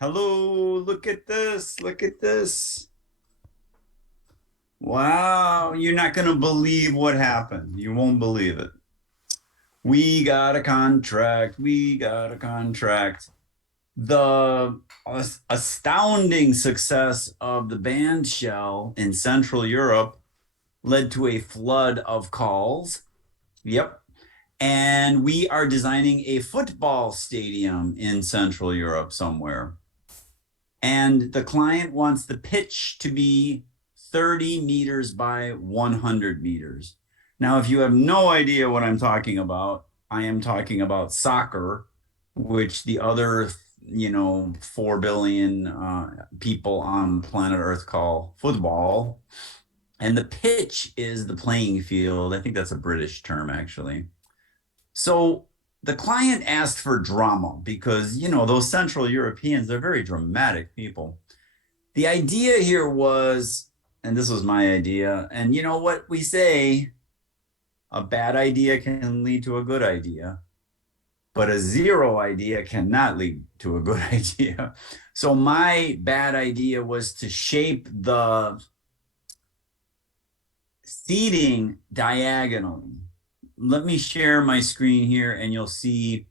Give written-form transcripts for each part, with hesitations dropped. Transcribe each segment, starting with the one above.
Hello, look at this. Look at this. Wow, you're not going to believe what happened. You won't believe it. We got a contract. We got a contract. The astounding success of the band shell in Central Europe led to a flood of calls. Yep. And we are designing a football stadium in Central Europe somewhere. And the client wants the pitch to be 30 meters by 100 meters. Now, if you have no idea what I'm talking about, I am talking about soccer, which the other, 4 billion people on planet Earth call football. And the pitch is the playing field. I think that's a British term, actually. So the client asked for drama because, those Central Europeans, they're very dramatic people. The idea here was, and this was my idea, and you know what we say, a bad idea can lead to a good idea, but a zero idea cannot lead to a good idea. So my bad idea was to shape the seating diagonally. Let me share my screen here and you'll see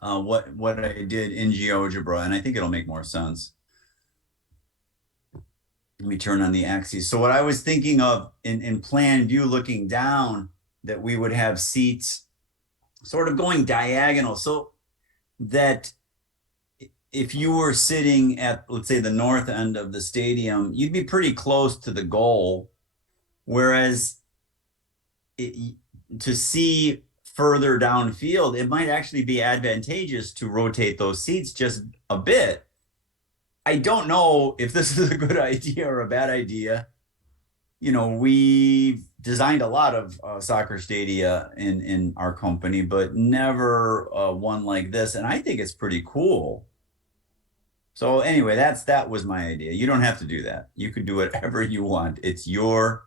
what I did in GeoGebra, and I think it'll make more sense. Let me turn on the axes. So what I was thinking of in plan view looking down, that we would have seats sort of going diagonal so that if you were sitting at, let's say, the north end of the stadium, you'd be pretty close to the goal. Whereas to see further downfield, it might actually be advantageous to rotate those seats just a bit. I don't know if this is a good idea or a bad idea. We've designed a lot of soccer stadia in our company, but never one like this. And I think it's pretty cool. So anyway, that was my idea. You don't have to do that. You could do whatever you want. It's your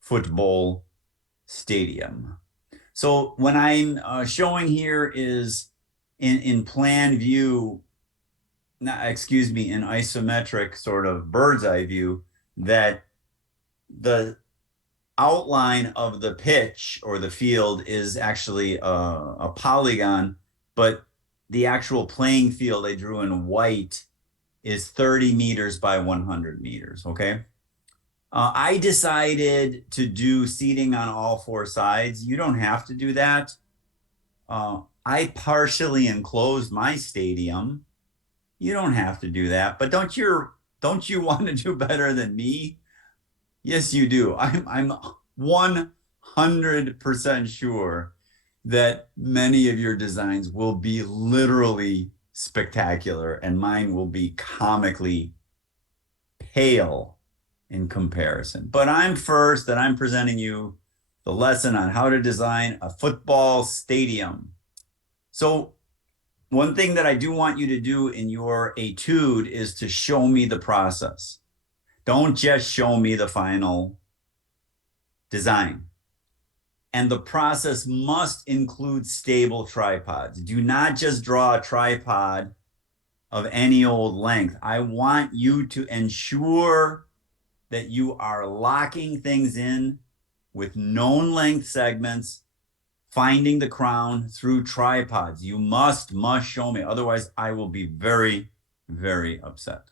football stadium. So when I'm showing here is in plan view, in isometric sort of bird's eye view, that the outline of the pitch or the field is actually a polygon, but the actual playing field I drew in white is 30 meters by 100 meters, okay? I decided to do seating on all four sides. You don't have to do that. I partially enclosed my stadium. You don't have to do that, but don't you want to do better than me? Yes, you do. I'm 100% sure that many of your designs will be literally spectacular and mine will be comically pale in comparison. But I'm first, and I'm presenting you the lesson on how to design a football stadium. So one thing that I do want you to do in your etude is to show me the process. Don't just show me the final design. And the process must include stable tripods. Do not just draw a tripod of any old length. I want you to ensure that you are locking things in with known length segments, finding the crown through tripods. You must show me. Otherwise, I will be very, very upset.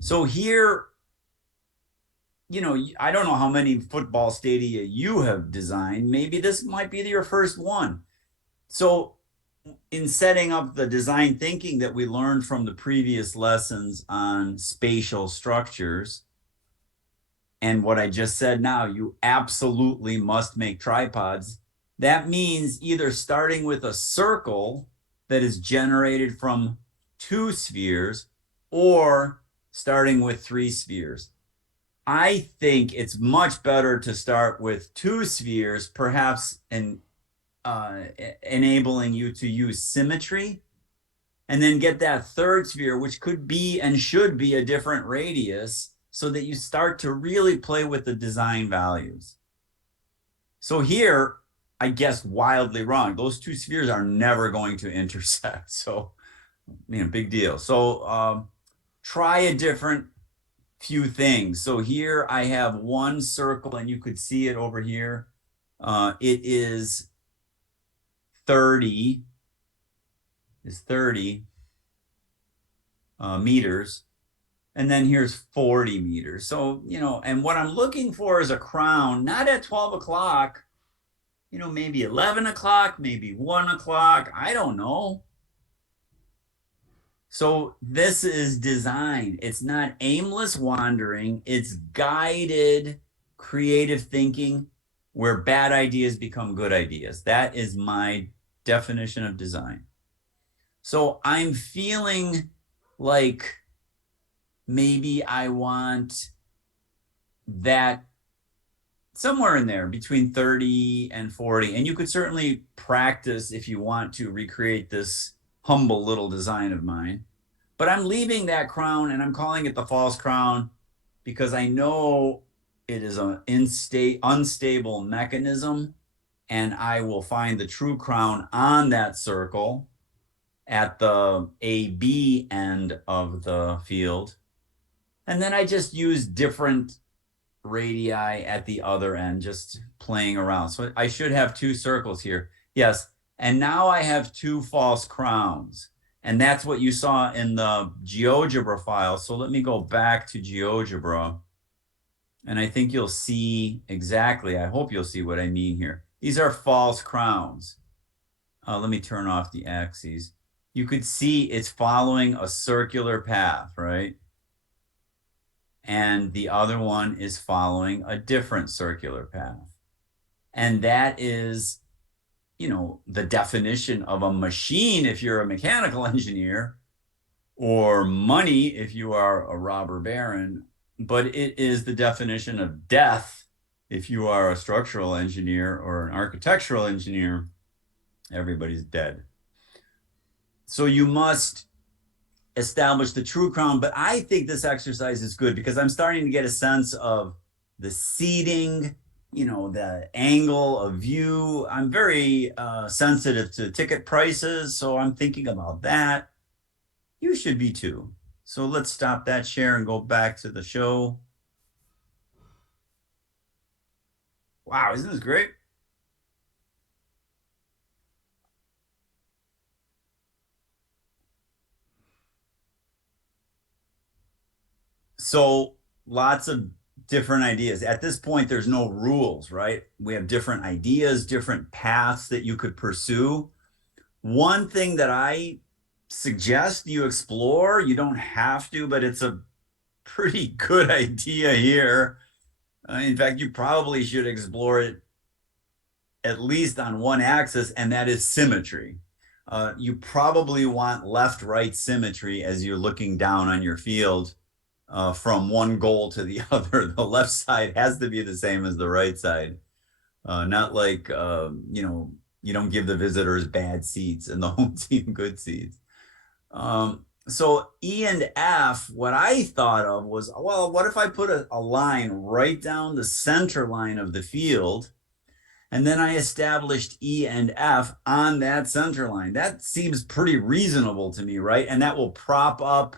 So here, I don't know how many football stadia you have designed. Maybe this might be your first one. So in setting up the design thinking that we learned from the previous lessons on spatial structures, and what I just said now, you absolutely must make tripods. That means either starting with a circle that is generated from 2 spheres or starting with 3 spheres. I think it's much better to start with 2 spheres, perhaps enabling you to use symmetry, and then get that 3rd sphere, which could be and should be a different radius, so that you start to really play with the design values. So here, I guess wildly wrong. Those 2 spheres are never going to intersect. So big deal. So try a different few things. So here I have one circle, and you could see it over here. It is 30 meters. And then here's 40 meters. So, and what I'm looking for is a crown, not at 12 o'clock, maybe 11 o'clock, maybe 1 o'clock. I don't know. So this is design. It's not aimless wandering, it's guided creative thinking where bad ideas become good ideas. That is my definition of design. So I'm feeling like maybe I want that somewhere in there between 30 and 40. And you could certainly practice if you want to recreate this humble little design of mine. But I'm leaving that crown and I'm calling it the false crown because I know it is an unstable mechanism, and I will find the true crown on that circle at the AB end of the field. And then I just use different radii at the other end, just playing around. So I should have two circles here. Yes. And now I have two false crowns. And that's what you saw in the GeoGebra file. So let me go back to GeoGebra. And I think you'll see exactly, I hope you'll see what I mean here. These are false crowns. Let me turn off the axes. You could see it's following a circular path, right? And the other one is following a different circular path. And that is, the definition of a machine if you're a mechanical engineer, or money if you are a robber baron. But it is the definition of death if you are a structural engineer or an architectural engineer. Everybody's dead. So you must establish the true crown. But I think this exercise is good because I'm starting to get a sense of the seating, the angle of view. I'm very sensitive to ticket prices, so I'm thinking about that. You should be too. So let's stop that share and go back to the show. Wow, isn't this great? So lots of different ideas. At this point, there's no rules, right? We have different ideas, different paths that you could pursue. One thing that I suggest you explore, you don't have to, but it's a pretty good idea here. In fact, you probably should explore it at least on one axis, and that is symmetry. You probably want left-right symmetry as you're looking down on your field from one goal to the other. The left side has to be the same as the right side. Not like, you don't give the visitors bad seats and the home team good seats. So E and F, what I thought of was, well, what if I put a line right down the center line of the field, and then I established E and F on that center line? That seems pretty reasonable to me, right? And that will prop up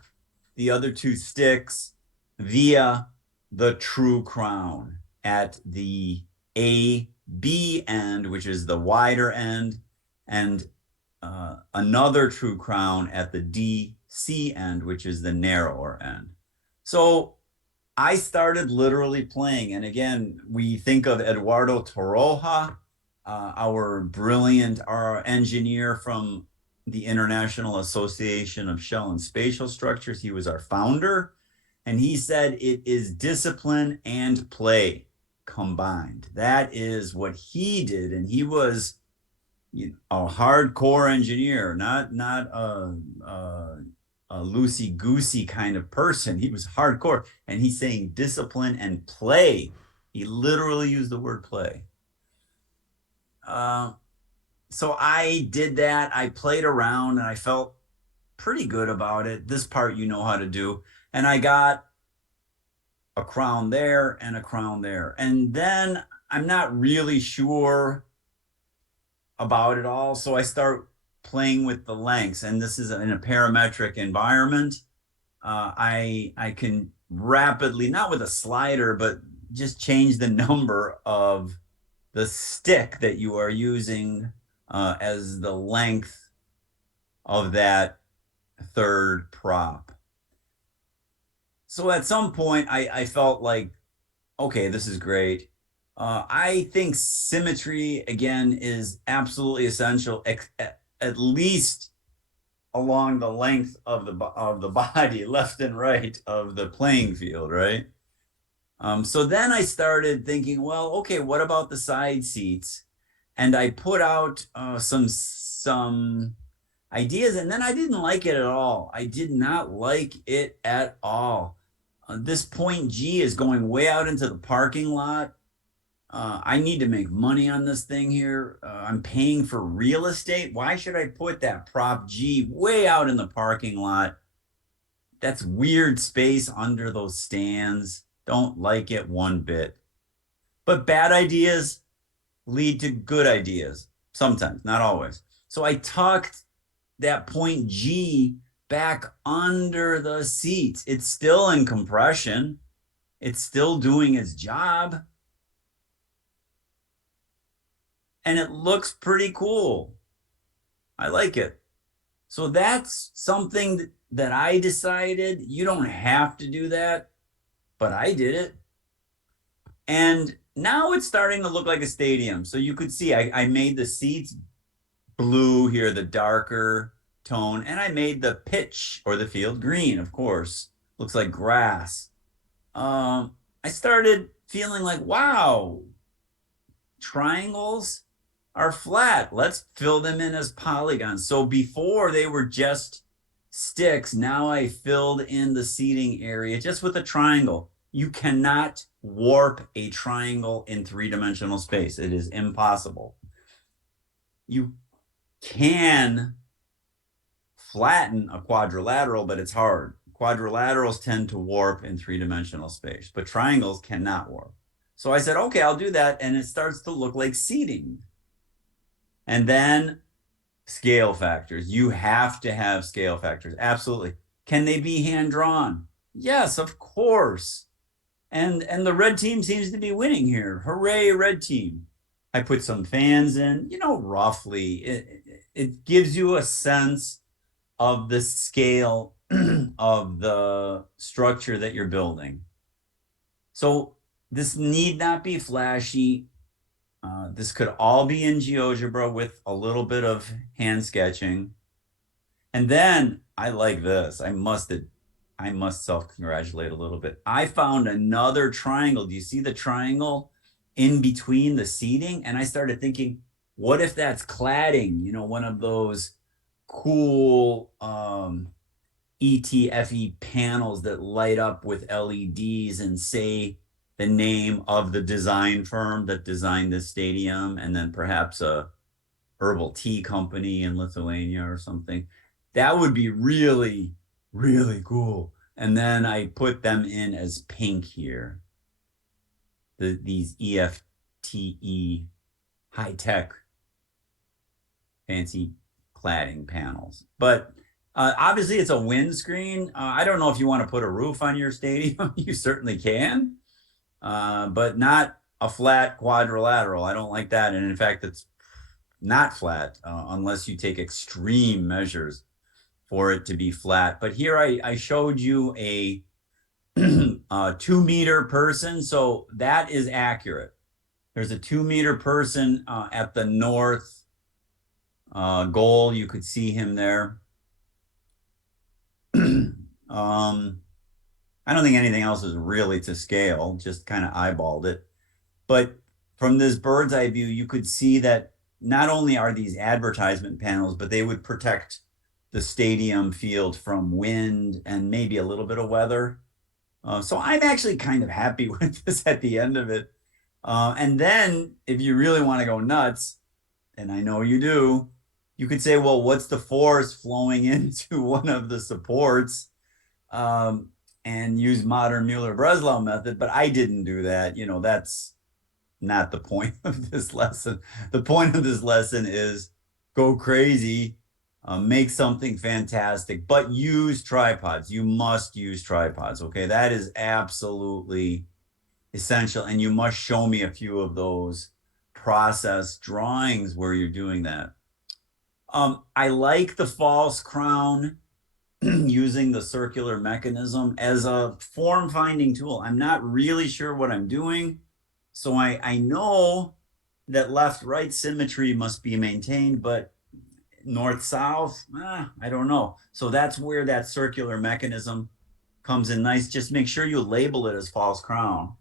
the other two sticks via the true crown at the A B end, which is the wider end, and another true crown at the DC end, which is the narrower end. So I started literally playing. And again, we think of Eduardo Torroja, our brilliant engineer from the International Association of Shell and Spatial Structures. He was our founder. And he said it is discipline and play combined. That is what he did. And he was a hardcore engineer, not a loosey goosey kind of person. He was hardcore, and he's saying discipline and play. He literally used the word play. So I did that. I played around, and I felt pretty good about it. This part you know how to do, and I got a crown there and a crown there, and then I'm not really sure about it all. So I start playing with the lengths, and this is in a parametric environment. I can rapidly, not with a slider, but just change the number of the stick that you are using as the length of that third prop. So at some point, I felt like, okay, this is great. I think symmetry again is absolutely essential, at least along the length of the body, left and right of the playing field, right? So then I started thinking, well, okay, what about the side seats? And I put out some ideas, and then I didn't like it at all. I did not like it at all. This point G is going way out into the parking lot. I need to make money on this thing here. I'm paying for real estate. Why should I put that prop G way out in the parking lot? That's weird space under those stands. Don't like it one bit. But bad ideas lead to good ideas sometimes, not always. So I tucked that point G back under the seats. It's still in compression. It's still doing its job. And it looks pretty cool. I like it. So that's something that I decided. You don't have to do that, but I did it. And now it's starting to look like a stadium. So you could see I made the seats blue here, the darker tone, and I made the pitch or the field green, of course. Looks like grass. I started feeling like, wow, triangles are flat. Let's fill them in as polygons. So before they were just sticks, now I filled in the seating area just with a triangle. You cannot warp a triangle in three-dimensional space. It is impossible. You can flatten a quadrilateral, but it's hard. Quadrilaterals tend to warp in three-dimensional space, but triangles cannot warp. So I said, okay, I'll do that. And it starts to look like seating. And then scale factors. You have to have scale factors. Absolutely. Can they be hand drawn? Yes, of course. And the red team seems to be winning here. Hooray, red team. I put some fans in, roughly. It gives you a sense of the scale of the structure that you're building. So this need not be flashy. This could all be in GeoGebra with a little bit of hand sketching. And then I like this. I must self-congratulate a little bit. I found another triangle. Do you see the triangle in between the seating? And I started thinking, what if that's cladding? One of those cool ETFE panels that light up with LEDs and say the name of the design firm that designed this stadium, and then perhaps a herbal tea company in Lithuania or something. That would be really, really cool. And then I put them in as pink here. These EFTE high-tech fancy cladding panels. But obviously it's a windscreen. I don't know if you want to put a roof on your stadium. You certainly can, but not a flat quadrilateral. I don't like that. And in fact, it's not flat unless you take extreme measures for it to be flat. But here I showed you a 2-meter person. So that is accurate. There's a 2-meter person at the north goal. You could see him there. I don't think anything else is really to scale, just kind of eyeballed it. But from this bird's eye view, you could see that not only are these advertisement panels, but they would protect the stadium field from wind and maybe a little bit of weather. So I'm actually kind of happy with this at the end of it. And then if you really want to go nuts, and I know you do, you could say, well, what's the force flowing into one of the supports? And use modern Mueller-Breslau method, but I didn't do that. That's not the point of this lesson. The point of this lesson is go crazy Make something fantastic, but use tripods. You must use tripods. Okay, that is absolutely essential. And you must show me a few of those process drawings where you're doing that. I like the false crown using the circular mechanism as a form finding tool. I'm not really sure what I'm doing. So I know that left right symmetry must be maintained, but north south, I don't know. So that's where that circular mechanism comes in nice. Just make sure you label it as false crown.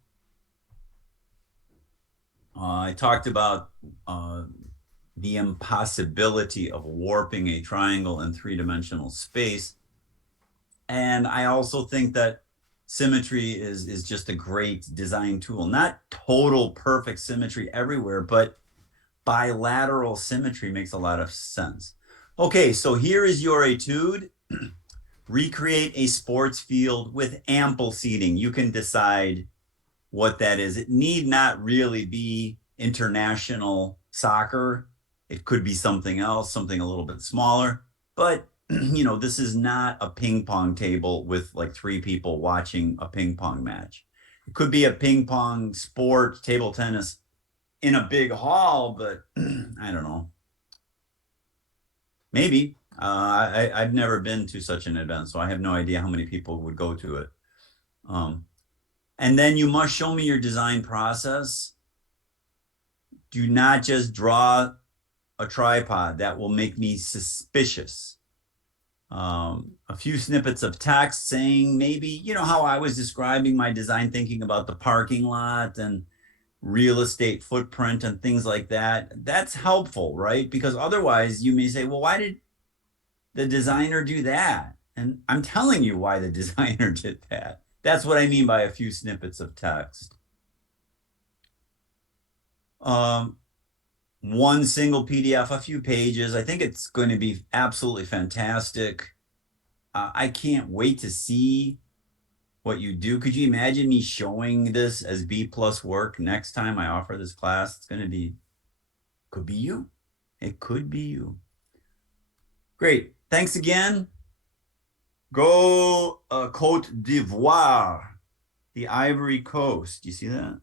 I talked about the impossibility of warping a triangle in three-dimensional space. And I also think that symmetry is just a great design tool. Not total perfect symmetry everywhere, but bilateral symmetry makes a lot of sense. Okay, so here is your etude. Recreate a sports field with ample seating. You can decide what that is. It need not really be international soccer. It could be something else, something a little bit smaller. But, this is not a ping pong table with like three people watching a ping pong match. It could be a ping pong sport, table tennis in a big hall, but I don't know. Maybe. I've never been to such an event, so I have no idea how many people would go to it. Um, and then you must show me your design process. Do not just draw a tripod. That will make me suspicious. A few snippets of text saying maybe, how I was describing my design thinking about the parking lot and real estate footprint and things like that. That's helpful, right? Because otherwise you may say, well, why did the designer do that? And I'm telling you why the designer did that. That's what I mean by a few snippets of text. Um, one single PDF, a few pages. I think it's going to be absolutely fantastic. I can't wait to see what you do. Could you imagine me showing this as B plus work next time I offer this class? It's going to be, could be you. It could be you. Great. Thanks again. Go Cote d'Ivoire, the Ivory Coast. You see that?